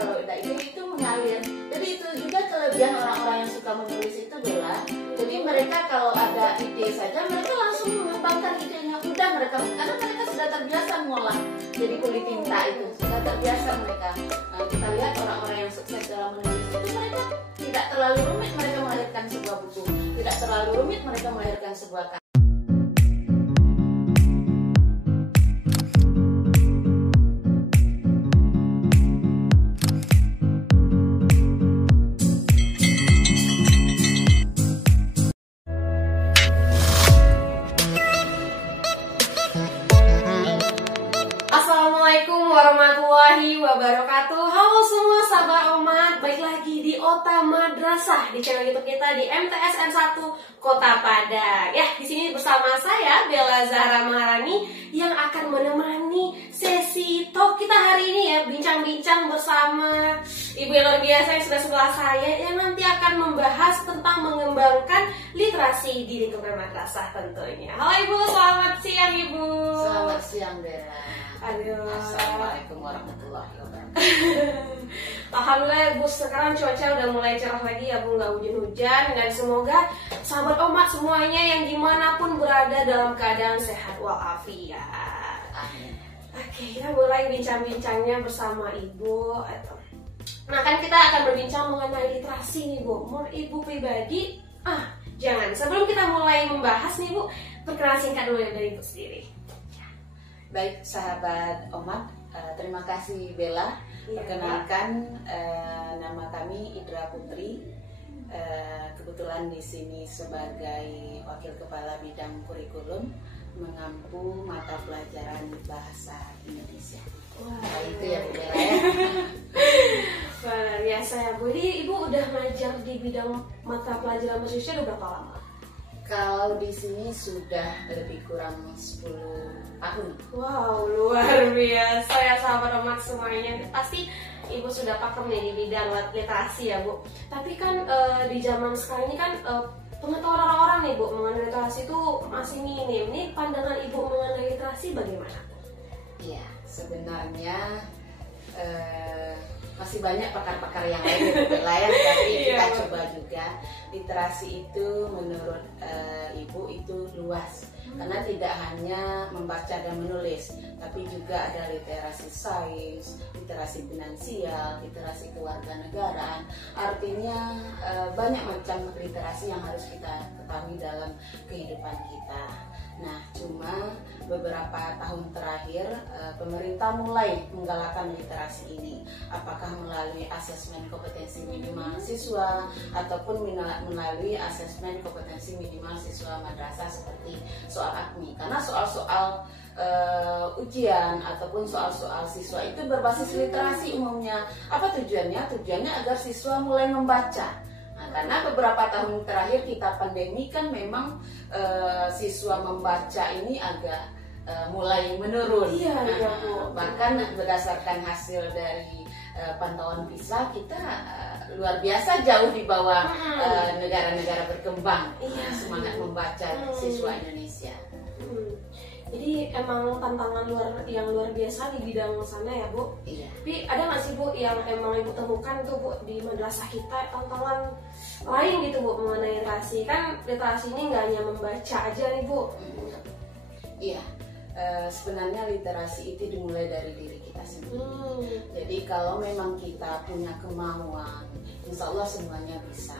kalau udah itu mengalir. Jadi itu juga kelebihan orang-orang yang suka menulis itu Bella. Jadi mereka kalau ada ide saja mereka langsung mengembangkan idenya. Udah mereka, karena mereka sudah terbiasa mengolah jadi kulit tinta itu, sudah terbiasa mereka. Nah, kita lihat orang-orang yang sukses dalam menulis itu mereka tidak terlalu rumit mereka melahirkan sebuah buku, tidak terlalu rumit mereka melahirkan sebuah karya. Assalamualaikum warahmatullahi wabarakatuh. Halo semua sahabat Omat, balik lagi di Ota Madrasah di channel YouTube kita di MTSN 1 Kota Padang. Ya, di sini bersama saya Bella Zahra Maharani yang akan menemani sesi talk kita hari ini ya, bincang-bincang bersama ibu yang luar biasa yang sudah sebelah saya yang nanti akan membahas tentang mengembangkan literasi di lingkungan madrasah tentunya. Halo Ibu, selamat siang Ibu. Selamat siang Bella. Aduh. Assalamualaikum warahmatullahi wabarakatuh. Alhamdulillah ya Bu, sekarang cuaca udah mulai cerah lagi ya Bu, nggak hujan-hujan. Dan semoga sahabat Omat semuanya yang dimanapun berada dalam keadaan sehat walafiat. Amin. Oke, kita mulai bincang-bincangnya bersama Ibu. Nah kan kita akan berbincang mengenai literasi nih Bu. Menurut Ibu pribadi, jangan sebelum kita mulai membahas nih Bu, perkenalan singkat dulu ya dari Ibu sendiri. Baik sahabat Omat, terima kasih Bella. Perkenalkan, nama kami Idra Putri. Kebetulan di sini sebagai wakil kepala bidang kurikulum mengampu mata pelajaran bahasa Indonesia. Wah, itu ya Bu Bella ya. Luar biasa ya Bu. Jadi Ibu udah ngajar di bidang mata pelajaran bahasa Indonesia udah berapa lama? Kalau di sini sudah lebih kurang 10 tahun. Wow, luar biasa ya sahabat Omat semuanya. Pasti Ibu sudah pakem nih di bidang literasi ya Bu. Tapi kan di zaman sekarang ini kan pengetahuan orang-orang nih Bu mengenai literasi itu masih minim. Ini pandangan Ibu mengenai literasi bagaimana? Iya, sebenarnya masih banyak pakar-pakar yang lain ya, tapi kita coba juga. Literasi itu menurut Ibu itu luas, karena tidak hanya membaca dan menulis, tapi juga ada literasi sains, literasi finansial, literasi kewarganegaraan. Artinya banyak macam literasi yang harus kita ketahui dalam kehidupan kita. Nah, cuma beberapa tahun terakhir pemerintah mulai menggalakkan literasi ini, apakah melalui asesmen kompetensi minimal siswa ataupun melalui asesmen kompetensi minimal siswa madrasah seperti soal AKMI. Karena soal-soal ujian ataupun soal-soal siswa itu berbasis literasi umumnya. Apa tujuannya? Tujuannya agar siswa mulai membaca. Nah, karena beberapa tahun terakhir kita pandemi kan memang siswa membaca ini agak mulai menurun. Bahkan berdasarkan hasil dari pantauan PISA kita luar biasa jauh di bawah negara-negara berkembang semangat membaca siswa Indonesia. Jadi emang tantangan yang luar biasa di bidang sana ya Bu. Iya. Tapi ada nggak sih Bu yang emang Ibu temukan tuh Bu di madrasah kita tantangan lain gitu Bu mengenai literasi? Kan literasi ini nggak hanya membaca aja nih Bu. Iya. Sebenarnya literasi itu dimulai dari diri kita sendiri. Jadi kalau memang kita punya kemauan, insya Allah semuanya bisa.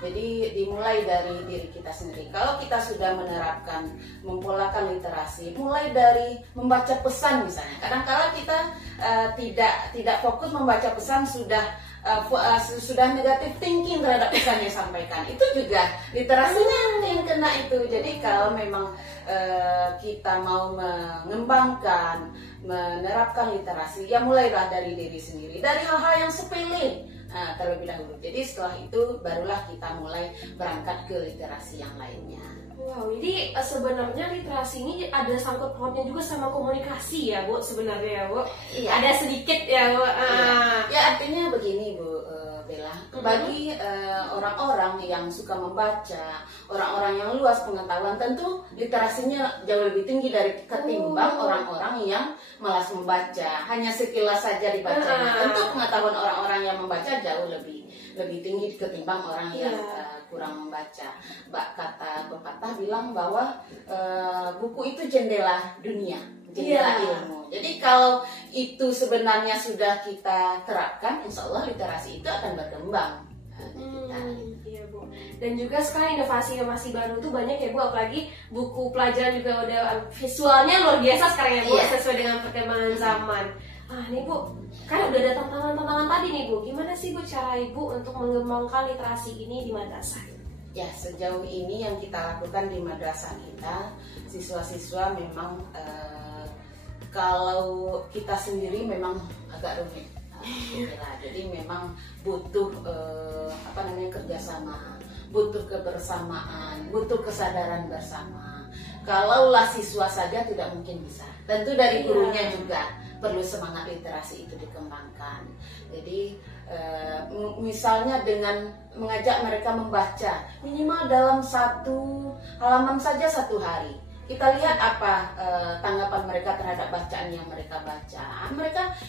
Jadi dimulai dari diri kita sendiri. Kalau kita sudah menerapkan, mempolakan literasi, mulai dari membaca pesan misalnya. Kadang-kala kita tidak fokus membaca pesan, sudah negatif thinking terhadap pesan yang disampaikan. Itu juga literasinya yang kena itu. Jadi kalau memang kita mau mengembangkan, menerapkan literasi, ya mulailah dari diri sendiri, dari hal-hal yang sepele terlebih dahulu. Jadi setelah itu barulah kita mulai berangkat ke literasi yang lainnya. Wow, jadi sebenarnya literasi ini ada sangkut pautnya juga sama komunikasi ya Bu sebenarnya ya Bu. Iya. Ada sedikit ya Bu. Ya artinya begini Bu Bella, bagi orang-orang yang suka membaca, orang-orang yang luas pengetahuan, tentu literasinya jauh lebih tinggi dari ketimbang orang-orang yang malas membaca, hanya sekilas saja dibacanya. Tentu pengetahuan orang-orang yang membaca jauh lebih tinggi ketimbang orang yang kurang membaca. Kata pepatah bilang bahwa buku itu jendela dunia, jendela ilmu. Jadi kalau itu sebenarnya sudah kita terapkan, insya Allah literasi itu akan berkembang. Iya Bu. Dan juga sekarang inovasi baru tuh banyak ya Bu, apalagi buku pelajaran juga udah visualnya luar biasa sekarang ya Bu, sesuai dengan perkembangan zaman. Nih Bu, kan udah ada tantangan-tantangan tadi nih Bu. Gimana sih Bu cara Ibu untuk mengembangkan literasi ini di madrasah? Ya, sejauh ini yang kita lakukan di madrasah kita, siswa-siswa memang kalau kita sendiri memang agak rumit. Jadi memang butuh kerjasama, butuh kebersamaan, butuh kesadaran bersama. Kalaulah siswa saja tidak mungkin bisa. Tentu dari gurunya juga perlu semangat literasi itu dikembangkan. Jadi misalnya dengan mengajak mereka membaca minimal dalam satu halaman saja satu hari. Kita lihat apa tanggapan mereka terhadap bacaan yang mereka baca.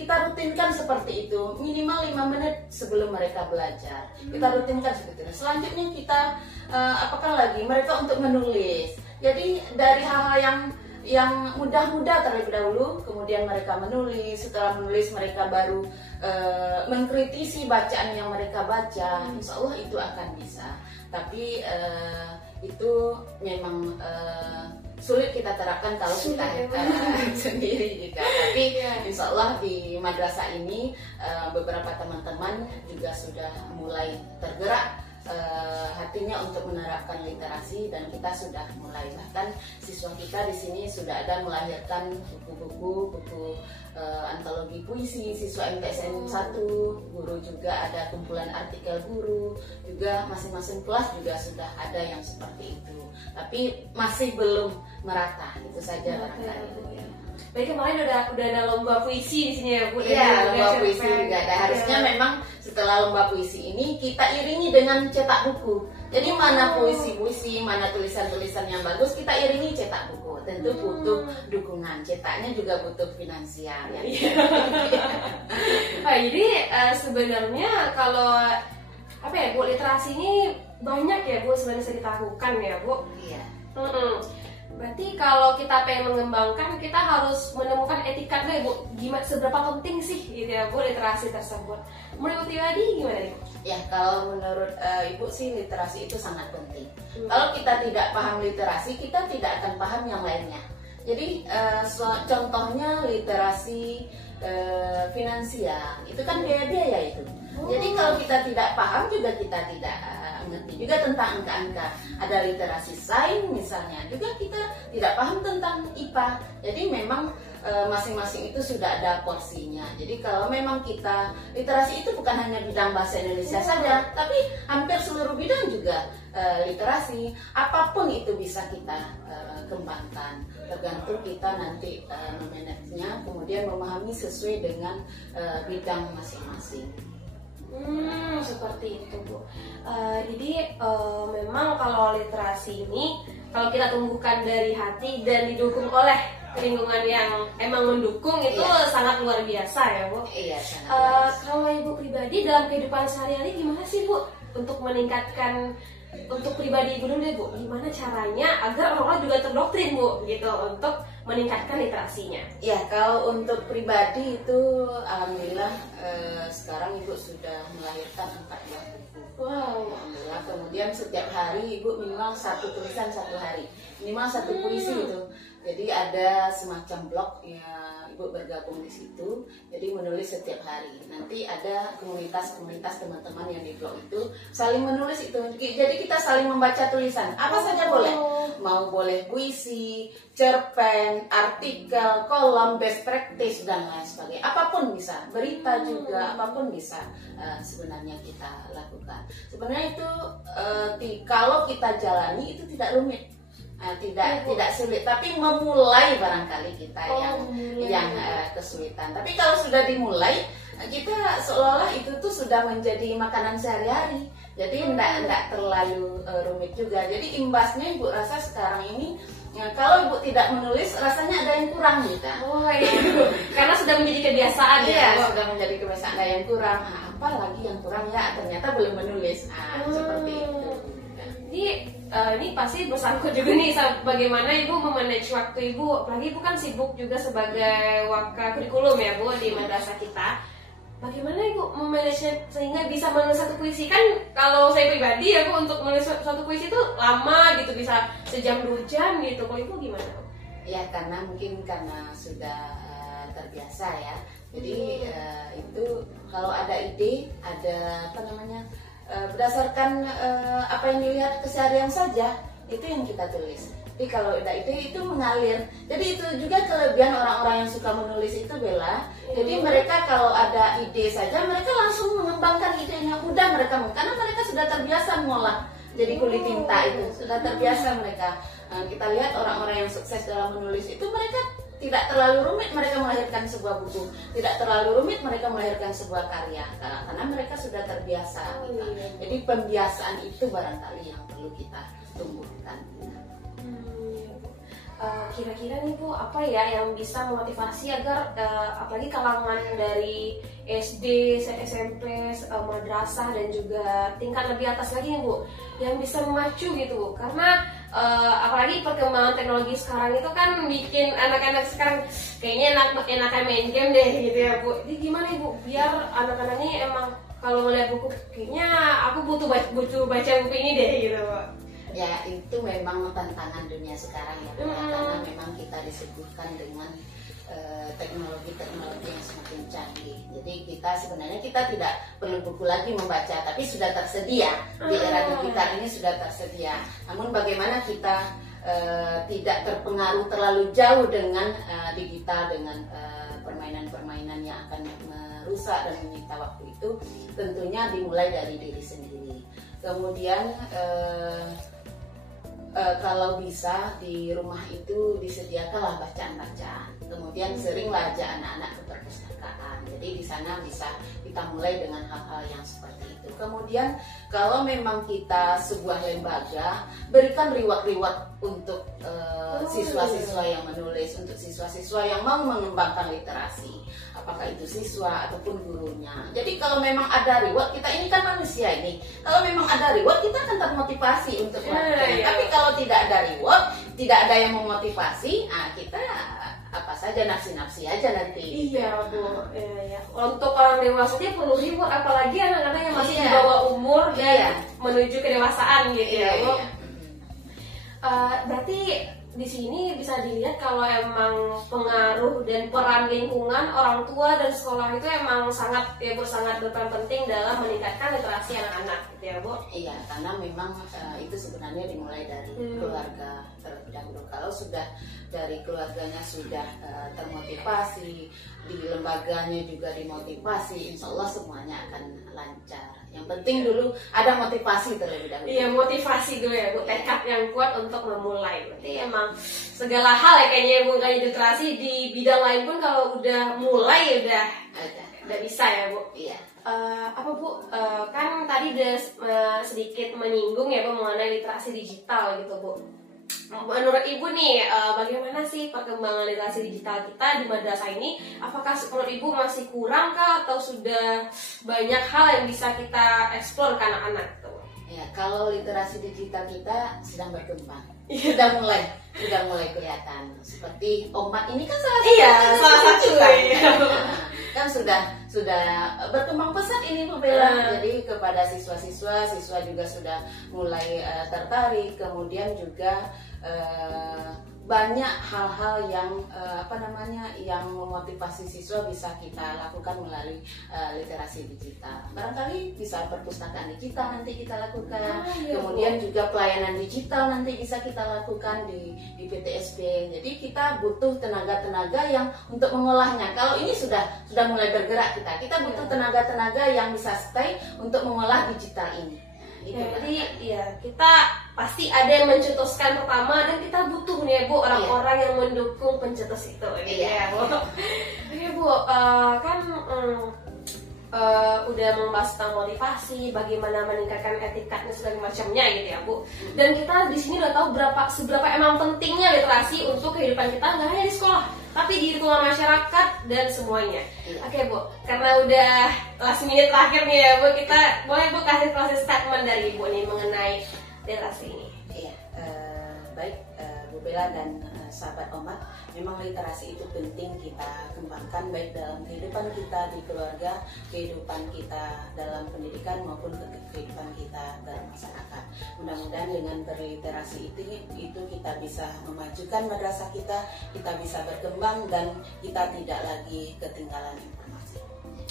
Kita rutinkan seperti itu minimal 5 menit sebelum mereka belajar. Kita rutinkan seperti itu. Selanjutnya kita apakan lagi mereka untuk menulis. Jadi dari hal-hal yang mudah-mudah terlebih dahulu, kemudian mereka menulis. Setelah menulis mereka baru mengkritisi bacaan yang mereka baca. Insya Allah itu akan bisa. Tapi itu memang sulit kita terapkan kalau kita sendiri juga. Tapi insya Allah di madrasah ini beberapa teman-teman juga sudah mulai tergerak hatinya untuk menerapkan literasi, dan kita sudah mulai, bahkan siswa kita di sini sudah ada melahirkan buku antologi puisi siswa MTSN 1, guru juga ada kumpulan artikel guru, juga masing-masing kelas juga sudah ada yang seperti itu, tapi masih belum merata, itu saja barangkali. Baik, kemarin udah ada lomba puisi di sini ya Bu. Iya, lomba puisi juga ada. Harusnya memang setelah lomba puisi ini kita iringi dengan cetak buku. Jadi mana puisi-puisi, mana tulisan-tulisan yang bagus, kita iringi cetak buku. Tentu butuh dukungan. Cetaknya juga butuh finansial ya. Jadi sebenarnya kalau Bu, literasi ini banyak ya Bu sebenarnya bisa kita lakukan ya Bu. Iya. Berarti kalau kita pengen mengembangkan, kita harus menemukan etika dulu ya Bu. Gimana, seberapa penting sih gitu ya Bu literasi tersebut? Menurut pribadi gimana Ibu? Ya, kalau menurut Ibu sih literasi itu sangat penting. Kalau kita tidak paham literasi, kita tidak akan paham yang lainnya. Jadi contohnya literasi finansial, itu kan biaya-biaya itu. Jadi kalau kita tidak paham juga kita tidak mengerti juga tentang angka-angka. Ada literasi sains misalnya, juga kita tidak paham tentang IPA. Jadi memang masing-masing itu sudah ada porsinya. Jadi kalau memang kita literasi itu bukan hanya bidang bahasa Indonesia saja, tapi hampir seluruh bidang juga literasi. Apapun itu bisa kita kembangkan. Tergantung kita nanti memanagenya, kemudian memahami sesuai dengan bidang masing-masing. Seperti itu Bu. Jadi memang kalau literasi ini kalau kita tumbuhkan dari hati dan didukung oleh lingkungan yang emang mendukung, itu sangat luar biasa ya Bu. Iya. Kalau Ibu pribadi dalam kehidupan sehari-hari gimana sih Bu untuk meningkatkan, untuk pribadi Ibu dulu deh Bu, gimana caranya agar orang-orang juga terdoktrin Bu gitu untuk meningkatkan literasinya? Ya, kalau untuk pribadi itu alhamdulillah sekarang Ibu sudah melahirkan 4 buah buku. Wow. Alhamdulillah. Kemudian setiap hari Ibu minimal 1 tulisan 1 hari, minimal 1 puisi itu. Jadi ada semacam blog ya, Ibu bergabung di situ. Jadi menulis setiap hari. Nanti ada komunitas-komunitas teman-teman yang di blog itu saling menulis itu. Jadi kita saling membaca tulisan. Apa saja boleh. Mau boleh puisi, cerpen, artikel, kolom, best practice dan lain sebagainya. Apapun bisa. Berita juga, apapun bisa sebenarnya kita lakukan. Sebenarnya itu kalau kita jalani itu tidak rumit. Tidak sulit, tapi memulai barangkali kita yang kesulitan. Tapi kalau sudah dimulai, kita seolah-olah itu tuh sudah menjadi makanan sehari-hari. Jadi enggak terlalu rumit juga. Jadi imbasnya Ibu rasa sekarang ini kalau Ibu tidak menulis rasanya ada yang kurang gitu. Oh iya. Karena sudah menjadi kebiasaan ya. Sudah menjadi kebiasaan, ada yang kurang. Apa lagi yang kurang ya? Ternyata belum menulis. Seperti itu. Jadi ini pasti bersangkut juga nih bagaimana Ibu memanage waktu Ibu. Apalagi Ibu kan sibuk juga sebagai wakil kurikulum ya Bu di madrasah kita. Bagaimana Ibu memanage sehingga bisa menulis satu puisi? Kan kalau saya pribadi ya Bu, untuk menulis satu puisi itu lama gitu, bisa sejam 2 jam gitu. Kalau Ibu gimana Bu? Ya karena sudah terbiasa ya. Jadi itu kalau ada ide, ada berdasarkan apa yang dilihat keseharian saja, itu yang kita tulis. Tapi kalau ada ide itu mengalir. Jadi itu juga kelebihan orang-orang yang suka menulis itu Bella. Jadi mereka kalau ada ide saja mereka langsung mengembangkan idenya. Udah mereka, karena mereka sudah terbiasa mengolah jadi kulit tinta itu. Sudah terbiasa mereka. Kita lihat orang-orang yang sukses dalam menulis itu mereka tidak terlalu rumit mereka melahirkan sebuah buku. Tidak terlalu rumit mereka melahirkan sebuah karya. Karena mereka sudah terbiasa. Jadi pembiasaan itu barangkali yang perlu kita tumbuhkan. Kira-kira nih Bu, apa ya yang bisa memotivasi agar apalagi kalangan dari SD, SMP, madrasah dan juga tingkat lebih atas lagi nih Bu, yang bisa memacu gitu Bu, karena apalagi perkembangan teknologi sekarang itu kan bikin anak-anak sekarang kayaknya enakan main game deh gitu ya Bu. Jadi gimana Ibu biar anak-anak ini emang kalau melihat buku kayaknya aku butuh baca buku ini deh gitu Bu. Ya itu memang tantangan dunia sekarang ya, karena memang kita disuguhkan dengan teknologi yang semakin canggih. Jadi sebenarnya kita tidak perlu buku lagi membaca, tapi sudah tersedia di era digital ini sudah tersedia. Namun bagaimana kita tidak terpengaruh terlalu jauh dengan digital, dengan permainan-permainan yang akan merusak dan menyita waktu itu, tentunya dimulai dari diri sendiri. Kemudian kalau bisa di rumah itu disediakanlah bacaan-bacaan. Kemudian seringlah ajak anak-anak ke perpustakaan. Jadi di sana bisa kita mulai dengan hal-hal yang seperti itu. Kemudian kalau memang kita sebuah lembaga, berikan reward untuk siswa-siswa yang menulis, untuk siswa-siswa yang mau mengembangkan literasi. Apakah itu siswa ataupun gurunya. Jadi kalau memang ada reward, kita ini kan manusia ini. Kalau memang ada reward, kita akan termotivasi untuk melakukan. Tapi kalau tidak ada reward, tidak ada yang memotivasi, kita apa saja nafsi-nafsi aja nanti. Iya Bu. Iya. Untuk orang dewasa dia perlu reward, apalagi anak-anak yang masih di bawah umur dan menuju kedewasaan gitu ya Bu. Berarti di sini bisa dilihat kalau emang pengaruh dan peran lingkungan, orang tua dan sekolah itu emang sangat berperan penting dalam meningkatkan literasi anak-anak gitu ya Bu. Iya, karena memang itu sebenarnya dimulai dari keluarga terlebih dahulu. Kalau sudah dari keluarganya sudah termotivasi, di lembaganya juga dimotivasi, insya Allah semuanya akan lancar. Yang penting dulu ada motivasi terlebih dahulu. Iya, motivasi dulu ya Bu, tekad yang kuat untuk memulai. Berarti emang segala hal ya kayaknya Bu, kayak literasi di bidang lain pun kalau udah mulai udah bisa ya Bu. Iya. Apa Bu, kan tadi udah sedikit menyinggung ya Bu mengenai literasi digital gitu Bu. Menurut Ibu nih, bagaimana sih perkembangan literasi digital kita di madrasah ini? Apakah menurut Ibu masih kurang kah atau sudah banyak hal yang bisa kita eksplor ke anak-anak? Ya, kalau literasi digital kita sedang berkembang, sudah mulai kelihatan. Seperti Omat ini kan salah satu kan sudah berkembang pesat ini Bu Bella. Jadi kepada siswa juga sudah mulai tertarik. Kemudian juga banyak hal-hal yang yang memotivasi siswa bisa kita lakukan melalui literasi digital. Barangkali bisa perpustakaan digital nanti kita lakukan. Kemudian juga pelayanan digital nanti bisa kita lakukan di PTSB. Jadi kita butuh tenaga-tenaga yang untuk mengolahnya. Kalau ini sudah mulai bergerak kita butuh tenaga-tenaga yang bisa stay untuk mengolah digital ini. Jadi ya kita pasti ada yang mencetuskan pertama dan kita butuh nih ya Bu orang-orang yang mendukung pencetus itu gitu ya Bu. Oke Bu, kan udah membahas tentang motivasi, bagaimana meningkatkan etika dan segala macamnya gitu ya Bu. Dan kita di sini udah tahu seberapa emang pentingnya literasi untuk kehidupan kita, nggak hanya di sekolah, tapi di lingkungan masyarakat dan semuanya. Oke Bu, karena udah last minute terakhir nih ya Bu, kita boleh Bu kasih statement dari Ibu nih mengenai literasi ini. Iya, baik Bu Bella dan sahabat Omat, memang literasi itu penting kita kembangkan baik dalam kehidupan kita di keluarga, kehidupan kita dalam pendidikan maupun kehidupan kita dalam masyarakat. Mudah-mudahan dengan berliterasi itu kita bisa memajukan madrasah kita bisa berkembang dan kita tidak lagi ketinggalan informasi.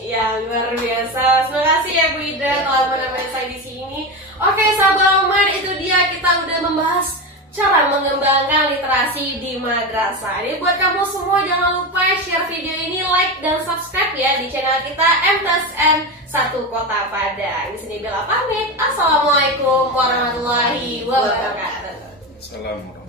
Ya, luar biasa. Terima kasih ya Bu Ida telah menemani saya di sini. Oke, sahabat Omat, itu dia kita udah membahas cara mengembangkan literasi di madrasah. Jadi buat kamu semua jangan lupa share video ini, like dan subscribe ya di channel kita MTSN 1 Kota Padang. Di sini Bella pamit. Assalamualaikum warahmatullahi wabarakatuh. Assalamualaikum.